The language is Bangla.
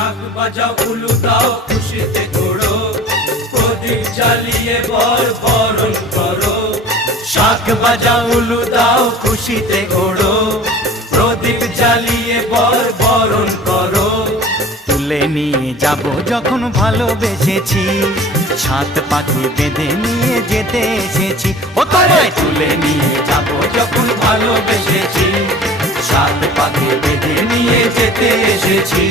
শাঁখ বাজাও উলু দাও খুশিতে ঘোড়ো, প্রদীপ জ্বালিয়ে বর বরণ করো। শাঁখ বাজাও উলু দাও খুশিতে ঘোড়ো, প্রদীপ জ্বালিয়ে বর বরণ করো। তুলে নিয়ে যাব যখন ভালোবেসেছি, ছাত পাখি বেঁধে নিয়ে যেতে এসেছি। ও তোমায় তুলে নিয়ে যাব যখন ভালোবেসেছি, সাত পাখি বেঁধে নিয়ে যেতে এসেছি।